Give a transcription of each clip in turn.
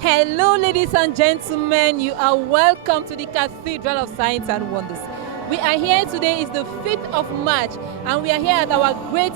Hello, ladies and gentlemen. You are welcome to the Cathedral of Signs and Wonders. We are here today. It's the 5th of March, and we are here at our great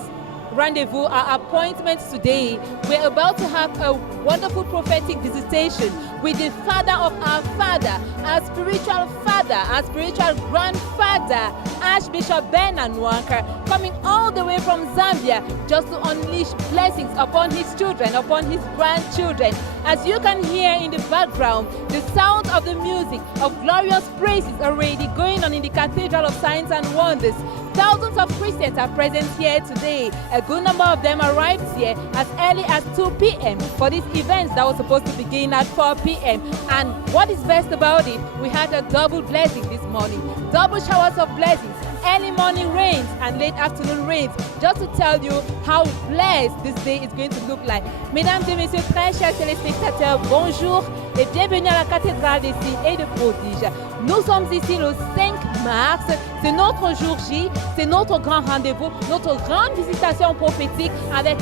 rendezvous, our appointment today. We're about to have a wonderful prophetic visitation with the father of our father, our spiritual father, our spiritual grandfather, Archbishop Bernard Nwaka, coming all the way from Zambia just to unleash blessings upon his children, upon his grandchildren. As you can hear in the background, the sound of the music of glorious praises already going on in the Cathedral of Signs and Wonders. Thousands of Christians are present here today. A good number of them arrived here as early as 2 p.m. for this event that was supposed to begin at 4 p.m. And what is best about it, we had a double blessing this morning. Double showers of blessings, early morning rains and late afternoon rains, just to tell you how blessed this day is going to look like. Mesdames et messieurs, très chers téléspectateurs, bonjour et bienvenue à la cathédrale des signes et de prodiges. Nous sommes ici le 5 mars, c'est notre jour J, c'est notre grand rendez-vous, notre grande visitation prophétique avec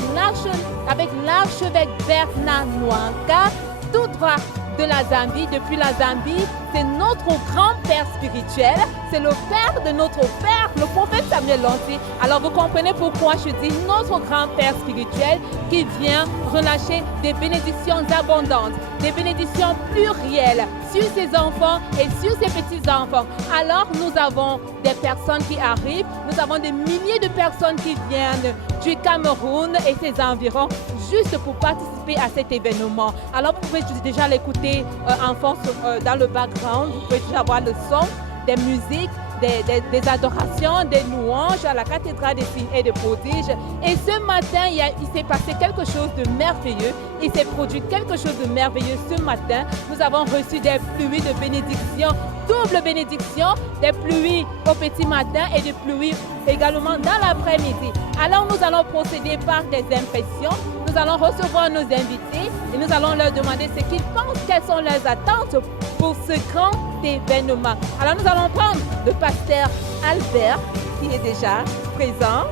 l'archevêque Bernard Nwaka, tout droit de la Zambie, depuis la Zambie. C'est notre grand-père spirituel, c'est le père de notre père, le prophète Samuel Lanty. Alors vous comprenez pourquoi je dis notre grand-père spirituel qui vient relâcher des bénédictions abondantes, des bénédictions plurielles sur ses enfants et sur ses petits-enfants. Alors nous avons des personnes qui arrivent, nous avons des milliers de personnes qui viennent du Cameroun et ses environs juste pour participer à cet événement. Alors vous pouvez déjà l'écouter en fond dans le background. Vous pouvez déjà voir le son, des musiques, des adorations, des louanges à la cathédrale des signes et des prodiges. Et ce matin, il s'est passé quelque chose de merveilleux. Il s'est produit quelque chose de merveilleux ce matin. Nous avons reçu des pluies de bénédiction, double bénédiction, des pluies au petit matin et des pluies également dans l'après-midi. Alors nous allons procéder par des impressions. Nous allons recevoir nos invités et nous allons leur demander ce qu'ils pensent, quelles sont leurs attentes pour ce grand événement. Alors nous allons prendre le pasteur Albert qui est déjà présent.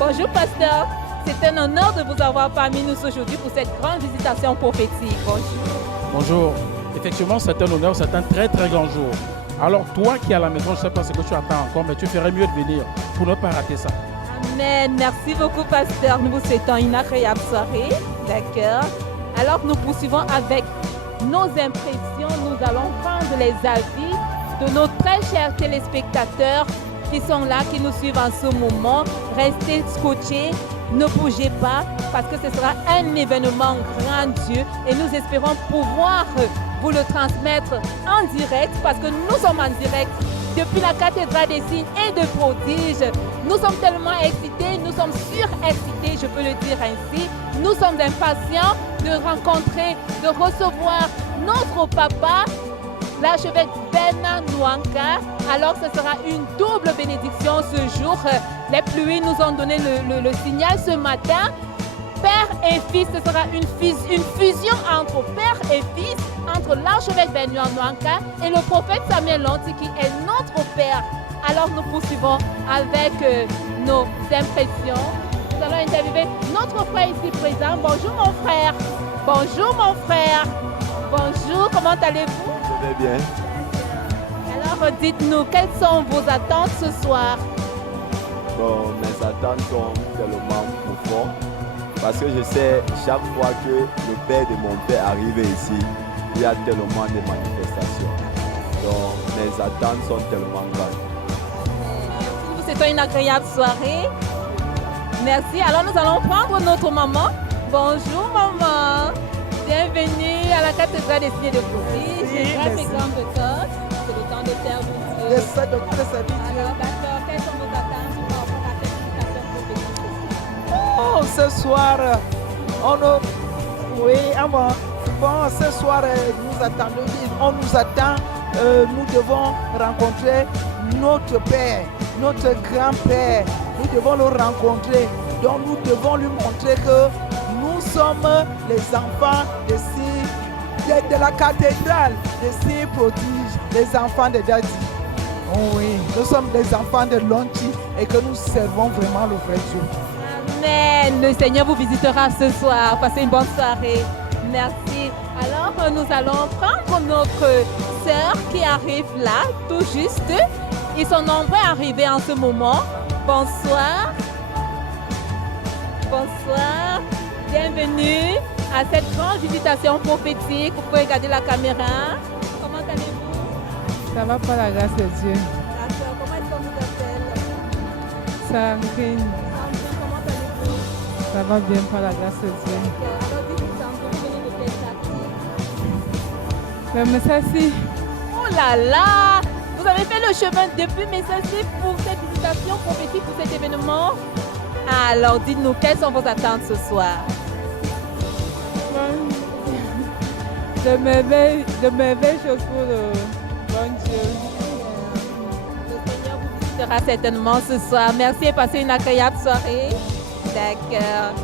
Bonjour pasteur, c'est un honneur de vous avoir parmi nous aujourd'hui pour cette grande visitation prophétique. Bonjour. Bonjour, effectivement c'est un honneur, c'est un très très grand jour. Alors toi qui es à la maison, je ne sais pas ce que tu attends encore, mais tu ferais mieux de venir pour ne pas rater ça. Amen, merci beaucoup pasteur, nous vous souhaitons une agréable soirée, d'accord. Alors nous poursuivons avec nos impressions, nous allons prendre les avis de nos très chers téléspectateurs qui sont là, qui nous suivent en ce moment. Restez scotchés, ne bougez pas parce que ce sera un événement grandiose et nous espérons pouvoir vous le transmettre en direct parce que nous sommes en direct depuis la cathédrale des signes et de prodiges. Nous sommes tellement excités, nous sommes surexcités, je peux le dire ainsi. Nous sommes impatients de rencontrer, de recevoir notre papa, l'archevêque Bernard Nwaka. Alors ce sera une double bénédiction ce jour. Les pluies nous ont donné le signal ce matin. Père et fils, ce sera une fusion entre père et fils, entre l'archevêque Bernard Nwaka et le prophète Samuel Lanty qui est notre père. Alors nous poursuivons avec nos impressions. Nous allons interviewer notre frère ici présent. Bonjour mon frère. Bonjour mon frère. Bonjour, comment allez-vous? Je vais bien. Alors dites-nous, quelles sont vos attentes ce soir? Bon, mes attentes sont tellement profondes parce que je sais chaque fois que le père de mon père arrive ici, il y a tellement de manifestations. Donc mes attentes sont tellement grandes. Nous vous souhaitons une agréable soirée. Merci. Alors nous allons prendre notre maman. Bonjour maman. Bienvenue à la cathédrale des signes de prodiges. J'ai grave et grande côte. C'est le temps de servir Dieu. Alors d'accord, quelles sont vos attentes par rapport à cette invitation prophétique? Oh, ce soir, ce soir, on nous attend, nous devons rencontrer notre Père, notre grand-père, nous devons le rencontrer, donc nous devons lui montrer que nous sommes les enfants de la cathédrale, des signes prodiges, les enfants de Daddy. Oh oui, nous sommes des enfants de Lanty et que nous servons vraiment le vrai Dieu. Amen. Le Seigneur vous visitera ce soir. Passez une bonne soirée. Merci. Alors, nous allons prendre notre sœur qui arrive là, tout juste. Ils sont nombreux à arriver en ce moment. Bonsoir. Bonsoir. Bienvenue à cette grande visitation prophétique. Vous pouvez regarder la caméra. Comment allez-vous? Ça va par la grâce de Dieu. D'accord. Comment est-ce qu'on vous appelle? Sandrine, Comment allez-vous? ça va bien par la grâce de Dieu. Alors, dites-nous, Sandrine, vous venez de quel quartier? Le Messassy, Oh là là! Vous avez fait le chemin depuis Messassy pour cette visitation prophétique, pour cet événement? Alors, dites-nous, quelles sont vos attentes ce soir? de merveilleuses choses pour le bon Dieu. Le Seigneur vous visitera certainement ce soir. Merci et passez une agréable soirée. D'accord.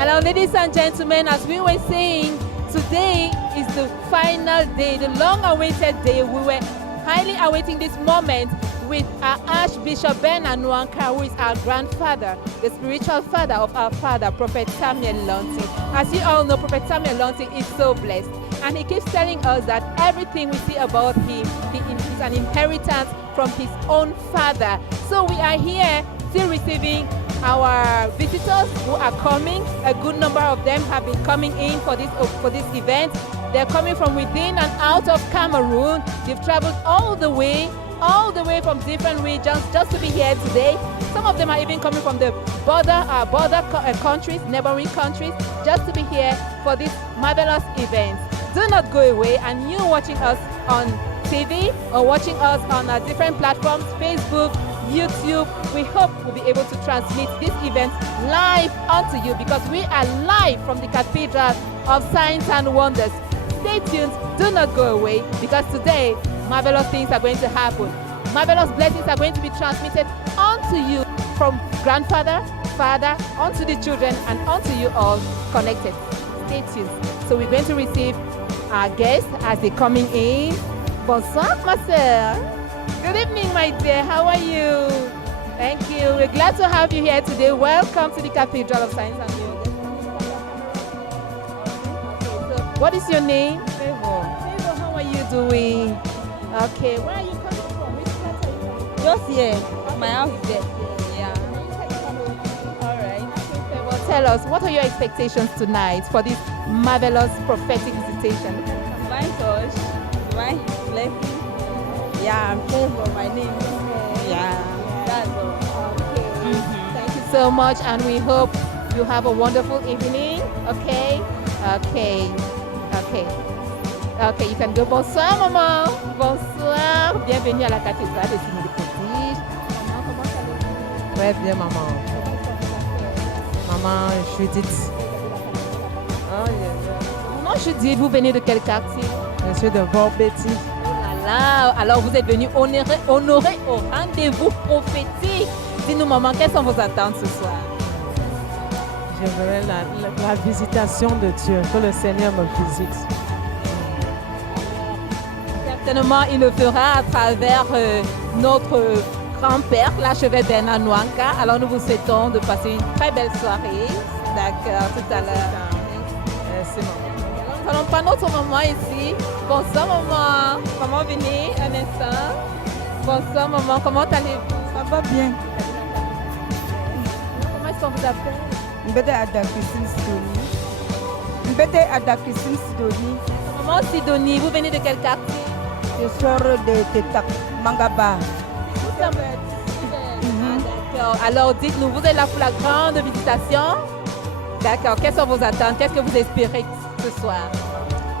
Alors, ladies and gentlemen, as we were saying, today is the final day, the long-awaited day. We were highly awaiting this moment with our Archbishop Ben Anwanka, who is our grandfather, the spiritual father of our father, Prophet Samuel Lonti. As you all know, Prophet Samuel Lonti is so blessed. And he keeps telling us that everything we see about him, he is an inheritance from his own father. So we are here still receiving our visitors who are coming. A good number of them have been coming in for this event. They're coming from within and out of Cameroon. They've traveled all the way from different regions just to be here today. Some of them are even coming from the border countries, neighboring countries, just to be here for this marvelous event. Do not go away, and you watching us on TV or watching us on different platforms, Facebook, YouTube, we hope we'll be able to transmit this event live onto you because we are live from the Cathedral of Signs and Wonders. Stay tuned, do not go away because today marvelous things are going to happen. Marvelous blessings are going to be transmitted onto you from grandfather, father, onto the children and onto you all connected. Stay tuned. So we're going to receive our guests as they're coming in. Bonsoir, ma sœur. Good evening, my dear. How are you? Thank you. We're glad to have you here today. Welcome to the Cathedral of Science and Wonders. Okay, so what is your name? Favor. Favor, how are you doing? Okay, where are you coming from? Which part are you coming from? Just here. My house is there. Yeah. All right. Favor, tell us, what are your expectations tonight for this marvelous prophetic visitation? Divine touch, divine blessing. Yeah, I'm Favor, my name. Yeah, that's all. Okay. Thank you so much, and we hope you have a wonderful evening. Okay. Okay, you can go. Bonsoir, maman. Bonsoir. Bienvenue à la cathédrale des signes de prodige. Maman, comment allez-vous? Ouais, bien, maman. Maman, Judith. Oh, yeah. Maman Judith, vous venez de quel quartier? Je suis de Borbeti. Oh là là. Alors, vous êtes venu honorer au rendez-vous prophétique. Dis-nous, maman, quelles sont vos attentes ce soir? Je voudrais la visitation de Dieu, que le Seigneur me visite. Certainement, il le fera à travers notre grand-père, l'archevêque Bernard Nwanga. Alors, nous vous souhaitons de passer une très belle soirée. D'accord, tout à l'heure. Merci, maman. Nous allons prendre notre maman ici. Bonsoir, maman. Comment venez un instant? Bonsoir, maman. Comment allez-vous? Ça va bien. Comment est-ce qu'on vous appelle? Mbede Adakissin Sidoni. Mbede Adakissin Sidoni. Maman Sidonie, vous venez de quel quartier? Je sors de Tetak, Mangaba. D'accord. Alors, dites-nous, vous êtes là pour la grande visitation? D'accord. Quelles sont vos attentes? Qu'est-ce que vous espérez ce soir?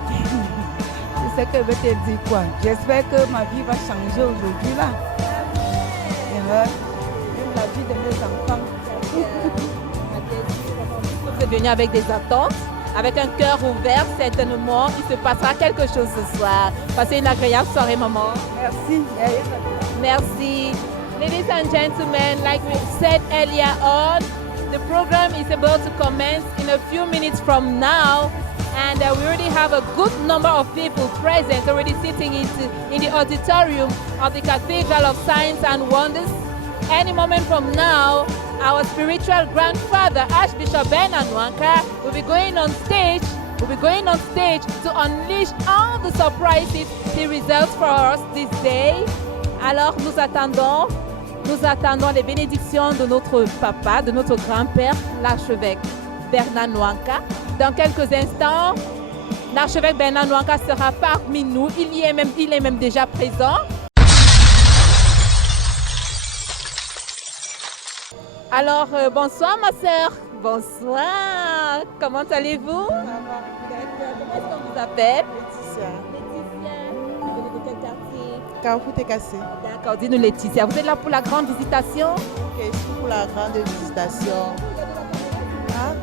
Je sais que je vais te dire quoi. J'espère que ma vie va changer aujourd'hui là. Même la vie de mes enfants. Vous êtes venu avec des attentes, avec un cœur ouvert, certainement, il se passera quelque chose ce soir. Passez une agréable soirée, maman. Merci. Merci. Ladies and gentlemen, like we said earlier on, the program is about to commence in a few minutes from now. And we already have a good number of people present, already sitting in the auditorium of the Cathedral of Signs and Wonders. Any moment from now, our spiritual grandfather, Archbishop Ben Anwanka, will be going on stage. Will be going on stage to unleash all the surprises he reserves for us this day. Alors nous attendons les bénédictions de notre papa, de notre grand-père, l'archevêque Bernard Nwaka. Dans quelques instants, l'archevêque Bernard Nwaka sera parmi nous. Il est même déjà présent. Alors, bonsoir ma sœur. Bonsoir. Comment allez-vous? Comment est-ce qu'on vous appelle? Laetitia. Laetitia. Vous venez de quel quartier? Carrefour Técassé. D'accord, dis-nous Laetitia. Vous êtes là pour la grande visitation? Ok, je suis pour la grande visitation. Hein?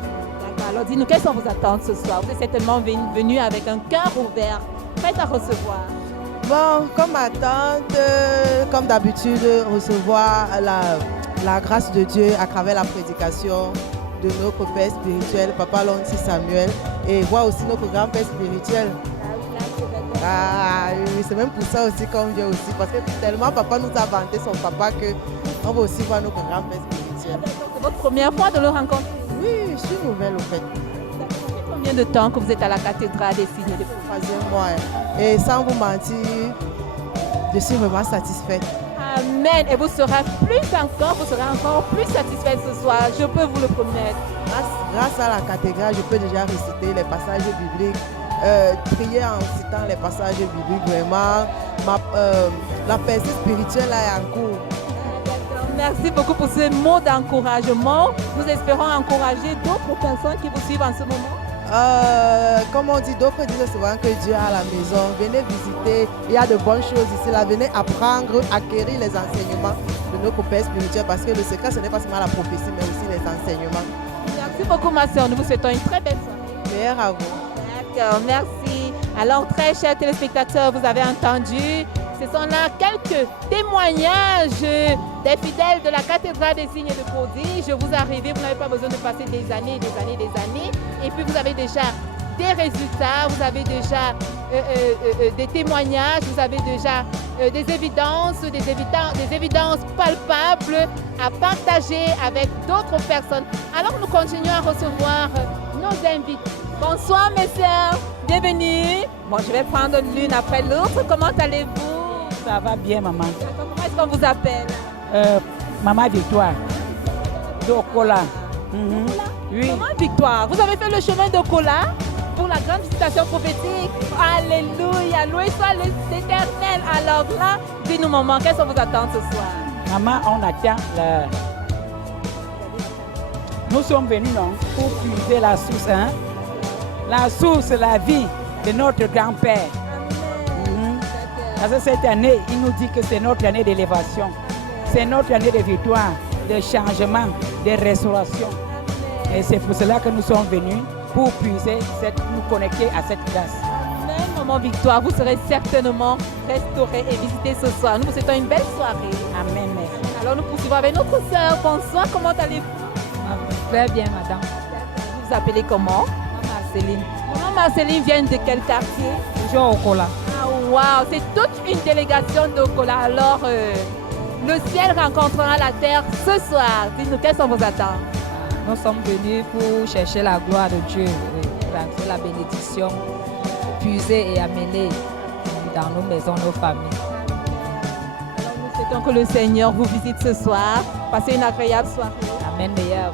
D'accord, alors dis-nous, quelles sont vos attentes ce soir? Vous êtes certainement venu avec un cœur ouvert, prêt à recevoir. Bon, comme attente, comme d'habitude, recevoir la grâce de Dieu à travers la prédication de notre Père spirituel, Papa Lonti Samuel, et voir aussi notre grand-père spirituel. Ah oui, c'est même pour ça aussi qu'on vient aussi, parce que tellement Papa nous a vanté son papa qu'on va aussi voir notre grand-père spirituel. C'est votre première fois de le rencontrer? Oui, je suis nouvelle au fait. Combien de temps que vous êtes à la cathédrale des signes de Troisième mois. Et sans vous mentir, je suis vraiment satisfaite. Amen. Et vous serez encore plus satisfait ce soir. Je peux vous le promettre. Grâce à la cathédrale, je peux déjà réciter les passages bibliques, prier en citant les passages bibliques. Vraiment, la percée spirituelle est en cours. Merci beaucoup pour ce mot d'encouragement. Nous espérons encourager d'autres personnes qui vous suivent en ce moment. Comme on dit, d'autres disent souvent que Dieu est à la maison. Venez visiter, il y a de bonnes choses ici. Là, venez apprendre, acquérir les enseignements de notre Père spirituel, parce que le secret, ce n'est pas seulement la prophétie, mais aussi les enseignements. Merci beaucoup, ma soeur. Nous vous souhaitons une très belle soirée. Meilleur à vous. D'accord, merci. Alors, très chers téléspectateurs, vous avez entendu, ce sont là quelques témoignages des fidèles de la cathédrale des signes de prodige. Vous arrivez, vous n'avez pas besoin de passer des années, et puis vous avez déjà des résultats, vous avez déjà des témoignages, vous avez déjà des évidences palpables à partager avec d'autres personnes. Alors nous continuons à recevoir nos invités. Bonsoir mes sœurs, bienvenue. Bon, je vais prendre l'une après l'autre. Comment allez-vous? Ça va bien, maman. Comment est-ce qu'on vous appelle? Maman Victoire. D'Okola. Oui. Maman Victoire, vous avez fait le chemin d'Okola pour la grande visitation prophétique. Alléluia, loué soit l'Éternel. Alors là, dis-nous maman, quelles sont vos attentes ce soir? Maman, on attend Nous sommes venus non, pour puiser la source, hein? La source, la vie de notre grand-père. Parce que cette année, il nous dit que c'est notre année d'élévation. C'est notre année de victoire, de changement, de restauration. Et c'est pour cela que nous sommes venus, pour puiser, nous connecter à cette grâce. Amen, maman Victoire. Vous serez certainement restaurée et visitée ce soir. Nous vous souhaitons une belle soirée. Amen, merci. Alors nous poursuivons avec notre sœur. Bonsoir, comment allez-vous? Très bien, madame. Vous vous appelez comment? Marceline. Maman Marceline vient de quel quartier? Toujours au Kola. Ah, waouh, c'est toute une délégation d'Okola. Alors, le ciel rencontrera la terre ce soir. Dites-nous, quelles sont vos attentes? Nous sommes venus pour chercher la gloire de Dieu, rentrer la bénédiction, puiser et amener dans nos maisons, nos familles. Alors, nous souhaitons que le Seigneur vous visite ce soir. Passez une agréable soirée. Amen, meilleur.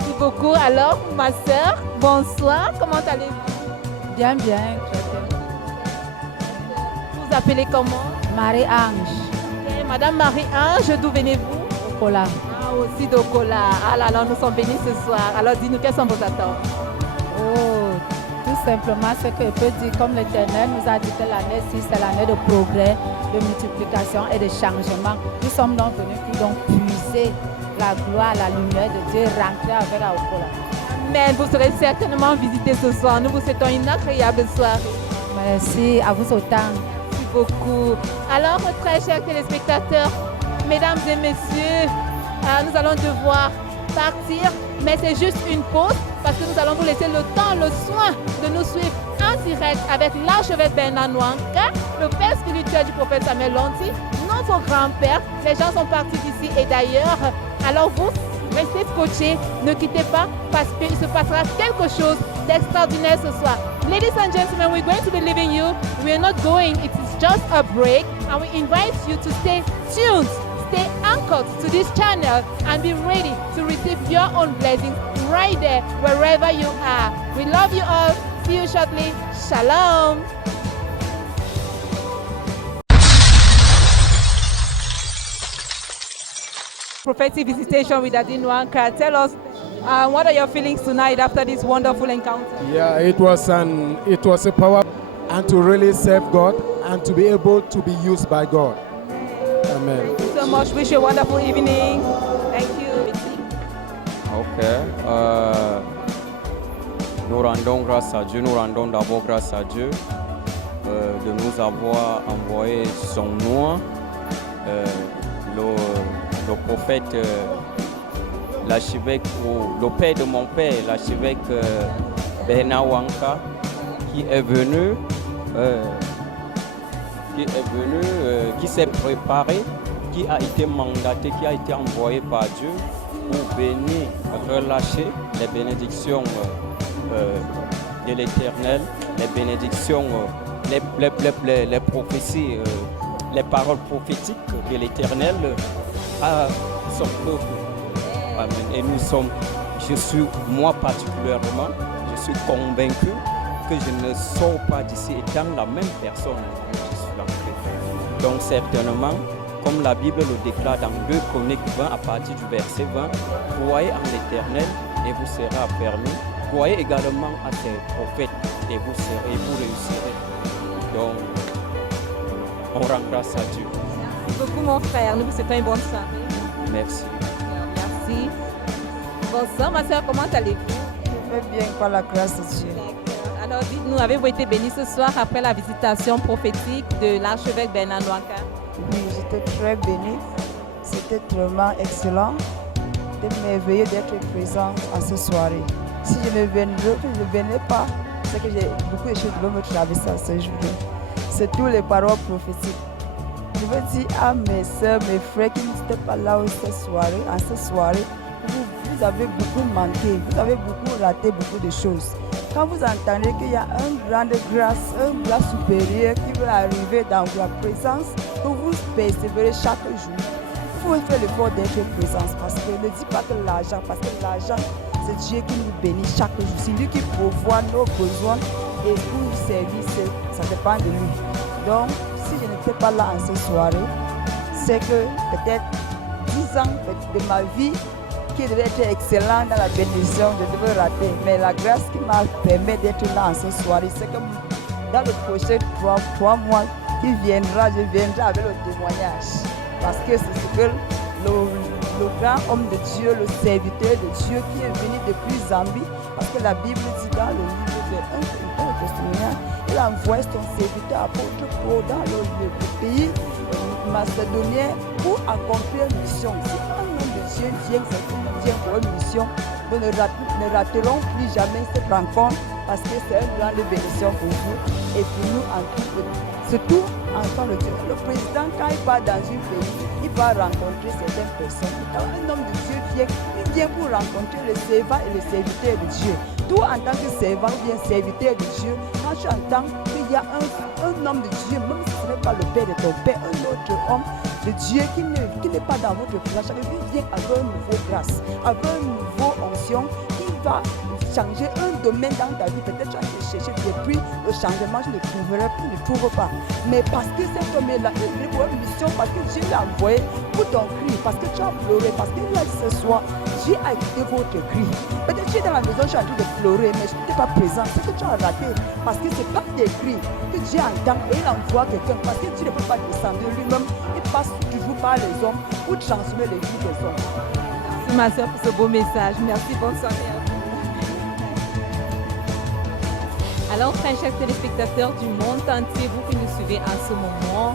Merci beaucoup. Alors, ma sœur, bonsoir. Comment allez-vous? Bien, bien. Vous vous appelez comment? Marie-Ange. Et Madame Marie-Ange, d'où venez-vous? Kola. Ah, aussi d'Okola. Ah là là, nous sommes bénis ce soir. Alors, dis-nous, quelles sont vos attentes? Oh, tout simplement ce que je peux dire, comme l'Éternel nous a dit que l'année-ci, c'est l'année de progrès, de multiplication et de changement. Nous sommes donc venus pour donc puiser la gloire, la lumière de Dieu, rentrer avec Okola. Amen. Vous serez certainement visités ce soir. Nous vous souhaitons une agréable soirée. Merci, à vous autant. Merci beaucoup. Alors, très chers téléspectateurs, mesdames et messieurs, nous allons devoir partir, mais c'est juste une pause parce que nous allons vous laisser le temps, le soin de nous suivre en en direct avec l'archevêque Bernard Nwanga, le père spirituel du prophète Samuel Lonti, notre grand-père. Les gens sont partis d'ici et d'ailleurs. Alors vous, restez scotchés, ne quittez pas parce qu'il se passera quelque chose d'extraordinaire ce soir. Ladies and gentlemen, we're going to be leaving you. We are not going, it is just a break, and we invite you to stay tuned, stay anchored to this channel and be ready to receive your own blessings right there, wherever you are. We love you all. See you shortly. Shalom. Prophetic visitation with Daddy Nwanga. Tell us, what are your feelings tonight after this wonderful encounter? Yeah, it was a power, and to really serve God and to be able to be used by God. Amen. Thank you so much. Wish you a wonderful evening. Thank you. Ok. Nous rendons grâce à Dieu. Nous rendons d'abord grâce à Dieu de nous avoir envoyé son nom, le prophète, l'archevêque, le père de mon père, l'archevêque Bernard Nwanga, qui est venu, qui s'est préparé, qui a été mandaté, qui a été envoyé par Dieu pour venir relâcher les bénédictions de l'Éternel, les bénédictions, les prophéties, les paroles prophétiques de l'Éternel à son peuple. Amen. Et moi particulièrement, je suis convaincu que je ne sors pas d'ici étant la même personne que je suis entré. Donc certainement, comme la Bible le déclare dans 2 Chroniques 20 à partir du verset 20, croyez en l'Éternel et vous serez affermis. Croyez également à ses prophètes et vous réussirez. Donc, on rend grâce à Dieu. Merci beaucoup mon frère, nous vous souhaitons une bonne soirée. Merci. Merci. Bonsoir ma soeur, comment allez-vous? Je vais bien par la grâce de Dieu. Alors dites-nous, avez-vous été bénis ce soir après la visitation prophétique de l'archevêque Bernard Nwanga? Oui, j'étais très bénie. C'était vraiment excellent. C'était merveilleux d'être présent à cette soirée. Si je ne venais pas, c'est que j'ai beaucoup de choses qui vont me traverser à ce jour. C'est toutes les paroles prophétiques. Je veux dire à mes soeurs, mes frères qui n'étaient pas là en cette soirée, vous avez beaucoup manqué, vous avez beaucoup raté beaucoup de choses. Quand vous entendez qu'il y a une grande grâce, un grâce supérieur qui veut arriver dans la présence, que vous persévérez chaque jour. Il faut faire l'effort d'être présent parce que ne dis pas que l'argent, parce que l'argent, c'est Dieu qui nous bénit chaque jour. C'est lui qui pourvoit nos besoins et pour nous servir, ça dépend de lui. Donc, si je n'étais pas là en cette soirée, c'est que peut-être 10 ans de ma vie qui devait être excellent dans la bénédiction, je devais rater. Mais la grâce qui m'a permis d'être là en cette soirée, c'est que dans le prochain 3 mois qui viendra, je viendrai avec le témoignage. Parce que c'est ce que le grand homme de Dieu, le serviteur de Dieu qui est venu depuis Zambie, parce que la Bible dit dans le livre de 1 Thessaloniciens, il a envoyé son serviteur apôtre Paul dans le pays macédonien pour accomplir une mission. Si un homme de Dieu vient pour une mission, nous ne raterons plus jamais cette rencontre parce que c'est une grande bénédiction pour vous et pour nous en tout. Surtout en tant que Dieu. Le président, quand il part dans un pays, il va rencontrer certaines personnes. Quand un homme de Dieu vient, il vient pour rencontrer le servant et le serviteur de Dieu. Toi, en tant que servant ou bien serviteur de Dieu, quand tu entends qu'il y a un homme de Dieu, même si ce n'est pas le père de ton père, un autre homme de Dieu qui n'est pas dans votre présence, chaque fois vient avec une nouvelle grâce, avec une nouvelle onction qui va changer un domaine dans ta vie. Peut-être tu as cherché depuis le changement, tu ne trouves pas. Mais parce que cet homme est là, il est pour une mission, parce que Dieu l'a envoyé pour ton cri, parce que tu as pleuré, parce qu'il a dit ce soir, Dieu a écouté votre cri. Peut-être tu es dans la maison, tu es en train de pleurer, mais tu n'es pas présent, c'est que tu as raté. Parce que ce n'est pas des cris que Dieu entend et il envoie quelqu'un, parce que Dieu ne peut pas descendre lui-même, il passe toujours par les hommes pour transmettre les vies des hommes. Merci ma soeur pour ce beau message. Merci, bonne soirée à vous. Alors, très chers téléspectateurs du monde entier, vous qui nous suivez à ce moment,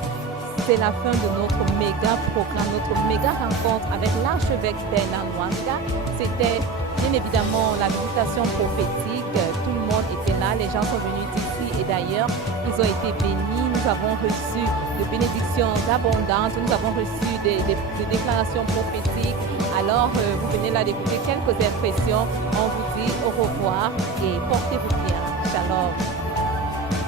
c'est la fin de notre méga programme, notre méga rencontre avec l'archevêque Bernard Nwanga. C'était bien évidemment la visitation prophétique. Tout le monde était là, les gens sont venus d'ici Et d'ailleurs, ils ont été bénis. Nous avons reçu des bénédictions abondantes. Nous avons reçu des déclarations prophétiques. Alors, vous venez là d'écouter quelques impressions. On vous dit au revoir et portez-vous bien.